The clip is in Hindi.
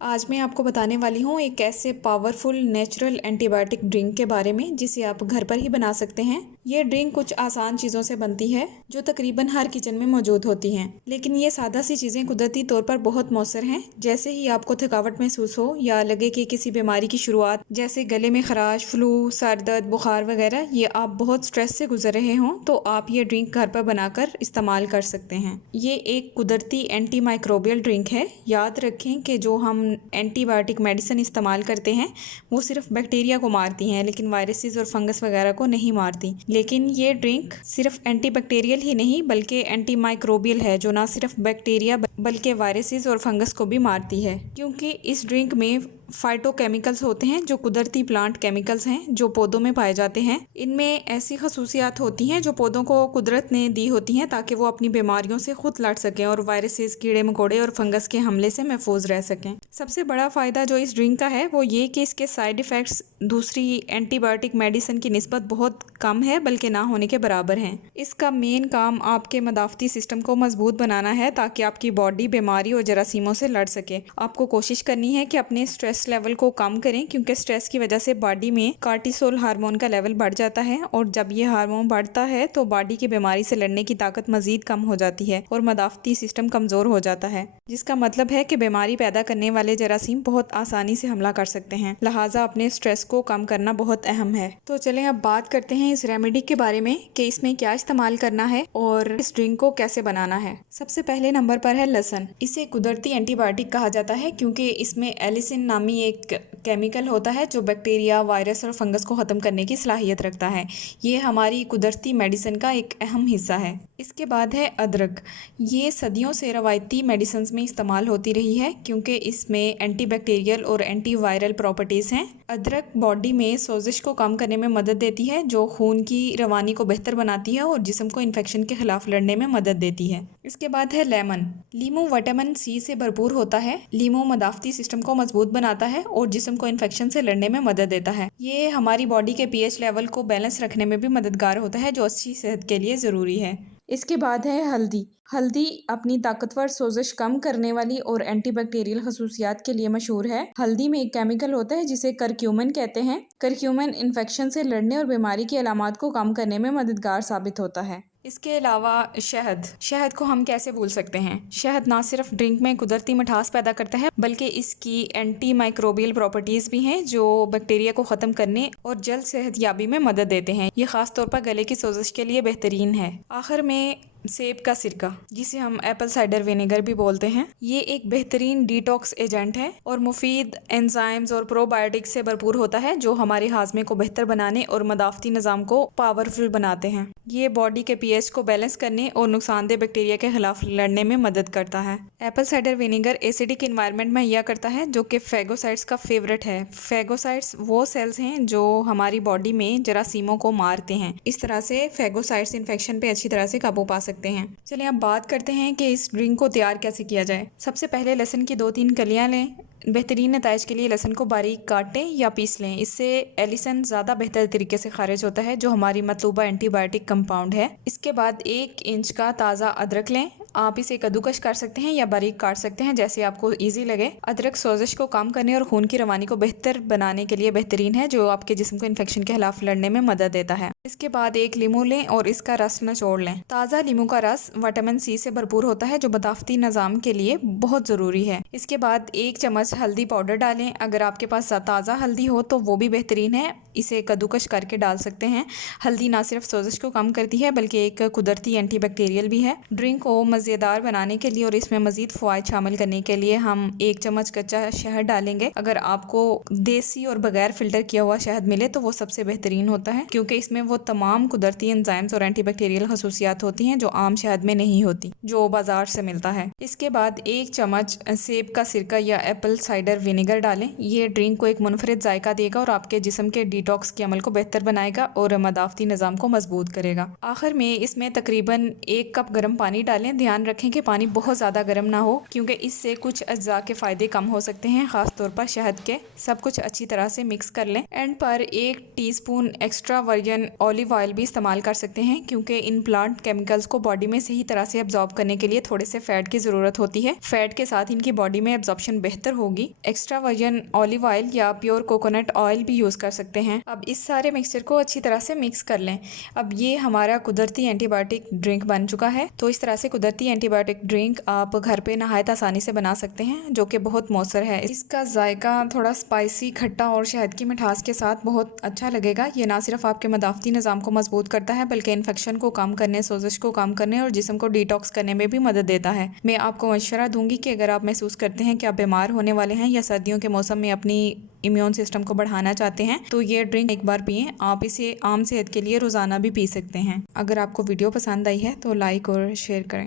आज मैं आपको बताने वाली हूँ एक ऐसे पावरफुल नेचुरल एंटीबायोटिक ड्रिंक के बारे में जिसे आप घर पर ही बना सकते हैं। ये ड्रिंक कुछ आसान चीज़ों से बनती है जो तकरीबन हर किचन में मौजूद होती हैं, लेकिन ये सादा सी चीज़ें कुदरती तौर पर बहुत मौसर हैं। जैसे ही आपको थकावट महसूस हो या लगे कि किसी बीमारी की शुरुआत, जैसे गले में खराश, फ्लू, सर दर्द, बुखार वगैरह, ये आप बहुत स्ट्रेस से गुजर रहे हों, तो आप ये ड्रिंक घर पर बनाकर इस्तेमाल कर सकते हैं। ये एक कुदरती एंटी माइक्रोबियल ड्रिंक है। याद रखें कि जो हम एंटीबायोटिक मेडिसिन इस्तेमाल करते हैं वो सिर्फ बैक्टीरिया को मारती हैं, लेकिन वायरसेस और फंगस वगैरह को नहीं मारती। लेकिन ये ड्रिंक सिर्फ एंटीबैक्टीरियल ही नहीं बल्कि एंटी माइक्रोबियल है, जो ना सिर्फ बैक्टीरिया बल्कि वायरसेस और फंगस को भी मारती है, क्योंकि इस ड्रिंक में फाइटोकेमिकल्स होते हैं जो कुदरती प्लांट केमिकल्स हैं जो पौधों में पाए जाते हैं। इनमें ऐसी खसूसियात होती हैं जो पौधों को कुदरत ने दी होती हैं ताकि वो अपनी बीमारियों से खुद लड़ सकें और वायरसेस, कीड़े मकोड़े और फंगस के हमले से महफूज रह सकें। सबसे बड़ा फ़ायदा जो इस ड्रिंक का है वो ये कि इसके साइड इफ़ेक्ट्स दूसरी एंटीबायोटिक मेडिसिन की निस्बत बहुत कम है, बल्कि ना होने के बराबर हैं। इसका मेन काम आपके मदाफ़ती सिस्टम को मजबूत बनाना है ताकि आपकी बॉडी बीमारी और जरासीमों से लड़ सके। आपको कोशिश करनी है कि अपने स्ट्रेस लेवल को कम करें, क्योंकि स्ट्रेस की वजह से बॉडी में कार्टिसोल हार्मोन का लेवल बढ़ जाता है और जब ये हार्मोन बढ़ता है तो बॉडी की बीमारी से लड़ने की ताकत मजीद कम हो जाती है और मदाफ़ती सिस्टम कमज़ोर हो जाता है, जिसका मतलब है कि बीमारी पैदा करने वाले जरासीम बहुत आसानी से हमला कर सकते हैं। लिहाजा अपने स्ट्रेस को कम करना बहुत अहम है। तो चलें अब बात करते हैं इस रेमेडी के बारे में कि इसमें क्या इस्तेमाल करना है और इस ड्रिंक को कैसे बनाना है। सबसे पहले नंबर पर है लहसुन। इसे कुदरती एंटीबायोटिक कहा जाता है क्योंकि इसमें एलिसिन नामी एक केमिकल होता है जो बैक्टीरिया, वायरस और फंगस को ख़त्म करने की सलाहियत रखता है। ये हमारी कुदरती मेडिसिन का एक अहम हिस्सा है। इसके बाद है अदरक। ये सदियों से रवायती मेडिसिन में इस्तेमाल होती रही है क्योंकि इसमें एंटीबैक्टीरियल और एंटीवायरल प्रॉपर्टीज़ हैं। अदरक बॉडी में सोजिश को कम करने में मदद देती है, जो खून की रवानी को बेहतर बनाती है और जिस्म को इन्फेक्शन के खिलाफ लड़ने में मदद देती है। इसके बाद है लेमन। लीमू विटामिन सी से भरपूर होता है। लीमू मदाफ़ती सिस्टम को मजबूत बनाता है और जिस्म को इन्फेक्शन से लड़ने में मदद देता है। ये हमारी बॉडी के पीएच लेवल को बैलेंस रखने में भी मददगार होता है, जो अच्छी सेहत के लिए ज़रूरी है। इसके बाद है हल्दी। हल्दी अपनी ताकतवर सोजिश कम करने वाली और एंटीबैक्टीरियल खसूसियात के लिए मशहूर है। हल्दी में एक केमिकल होता है जिसे करक्यूमिन कहते हैं। करक्यूमिन इन्फेक्शन से लड़ने और बीमारी की अलामात को कम करने में मददगार साबित होता है। इसके अलावा शहद को हम कैसे भूल सकते हैं। शहद ना सिर्फ ड्रिंक में कुदरती मिठास पैदा करता है बल्कि इसकी एंटी माइक्रोबियल प्रॉपर्टीज़ भी हैं जो बैक्टीरिया को ख़त्म करने और जल्द सेहतयाबी में मदद देते हैं। ये ख़ास तौर पर गले की सोजिश के लिए बेहतरीन है। आखिर में सेब का सिरका, जिसे हम एप्पल साइडर विनेगर भी बोलते हैं, ये एक बेहतरीन डिटॉक्स एजेंट है और मुफीद एंजाइम्स और प्रोबायोटिक्स से भरपूर होता है जो हमारे हाजमे को बेहतर बनाने और मदाफ़ती निज़ाम को पावरफुल बनाते हैं। ये बॉडी के पीएच को बैलेंस करने और नुकसानदेह बैक्टीरिया के खिलाफ लड़ने में मदद करता है। Apple cider vinegar acidic environment मुहैया करता है जो कि फैगोसाइट्स का फेवरेट है। फैगोसाइट्स वो सेल्स हैं जो हमारी बॉडी में जरासीमों को मारते हैं। इस तरह से फैगोसाइट्स इन्फेक्शन पे अच्छी तरह से काबू पा सकते हैं। चलिए अब बात करते हैं कि इस ड्रिंक को तैयार कैसे किया जाए। सबसे पहले लहसुन की 2-3 कलियां लें। बेहतरीन नताइज के लिए लहसुन को बारीक काटें या पीस लें। इससे एलिसन ज़्यादा बेहतर तरीके से खारिज होता है, जो हमारी मतलूबा एंटीबायोटिक कंपाउंड है। इसके बाद 1 इंच का ताज़ा अदरक लें। आप इसे कद्दूकश कर सकते हैं या बारीक काट सकते हैं, जैसे आपको इजी लगे। अदरक सोजिश को कम करने और खून की रवानी को बेहतर बनाने के लिए बेहतरीन है, जो आपके जिस्म को इन्फेक्शन के खिलाफ लड़ने में मदद देता है। इसके बाद 1 लीमू लें और इसका रस निचोड़ लें। ताज़ा लीमू का रस विटामिन सी से भरपूर होता है, जो मदाफ़ती निज़ाम के लिए बहुत ज़रूरी है। इसके बाद 1 चम्मच हल्दी पाउडर डालें। अगर आपके पास ताज़ा हल्दी हो तो वो भी बेहतरीन है, इसे कद्दूकश करके डाल सकते हैं। हल्दी ना सिर्फ सोजिश को कम करती है बल्कि एक कुदरती एंटीबैक्टीरियल भी है। ड्रिंक को मज़ेदार बनाने के लिए और इसमें मज़ीद फ़वाइद शामिल करने के लिए हम 1 चम्मच कच्चा शहद डालेंगे। अगर आपको देसी और बगैर फ़िल्टर किया हुआ शहद मिले तो वो सबसे बेहतरीन होता है, क्योंकि इसमें वो तमाम कुदरती एंजाइम्स और एंटीबैक्टीरियल खसूसियात होती हैं जो आम शहद में नहीं होती, जो बाज़ार से मिलता है। इसके बाद 1 चम्मच सेब का सिरका या एप्पल साइडर विनेगर डालें। ये ड्रिंक को एक मुनफरिद जायका देगा और आपके जिस्म के डिटॉक्स के अमल को बेहतर बनाएगा और मदाफ़ती निज़ाम को मजबूत करेगा। आखिर में इसमें तकरीबन 1 कप गर्म पानी डालें। ध्यान ध्यान रखें कि पानी बहुत ज़्यादा गर्म ना हो, क्योंकि इससे कुछ अज्जा के फ़ायदे कम हो सकते हैं, ख़ास तौर पर शहद के। सब कुछ अच्छी तरह से मिक्स कर लें। एंड पर 1 teaspoon extra virgin olive oil भी इस्तेमाल कर सकते हैं, क्योंकि इन प्लांट केमिकल्स को बॉडी में सही तरह से एब्जॉर्ब करने के लिए थोड़े से फैट की ज़रूरत होती है। फैट के साथ इनकी बॉडी में एब्जॉर्प्शन बेहतर होगी। एक्स्ट्रा वर्जिन ऑलिव ऑयल या प्योर कोकोनट ऑयल भी यूज़ कर सकते हैं। अब इस सारे मिक्सचर को अच्छी तरह से मिक्स कर लें। अब ये हमारा कुदरती एंटीबायोटिक ड्रिंक बन चुका है। तो इस तरह से कुदरती एंटीबायोटिक ड्रिंक आप घर पे नहायत आसानी से बना सकते हैं, जो कि बहुत मौसर है। इसका जायका थोड़ा स्पाइसी, खट्टा और शहद की मिठास के साथ बहुत अच्छा लगेगा। ये ना सिर्फ आपके मदाफ़ती निज़ाम को मजबूत करता है, बल्कि इन्फेक्शन को कम करने, सोजिश को कम करने और जिस्म को डिटॉक्स करने में भी मदद देता है। मैं आपको मशवरा दूंगी कि अगर आप महसूस करते हैं कि आप बीमार होने वाले हैं या सर्दियों के मौसम में अपनी इम्यून सिस्टम को बढ़ाना चाहते हैं, तो ये ड्रिंक एक बार पिएं। आप इसे आम सेहत के लिए रोज़ाना भी पी सकते हैं। अगर आपको वीडियो पसंद आई है तो लाइक और शेयर करें।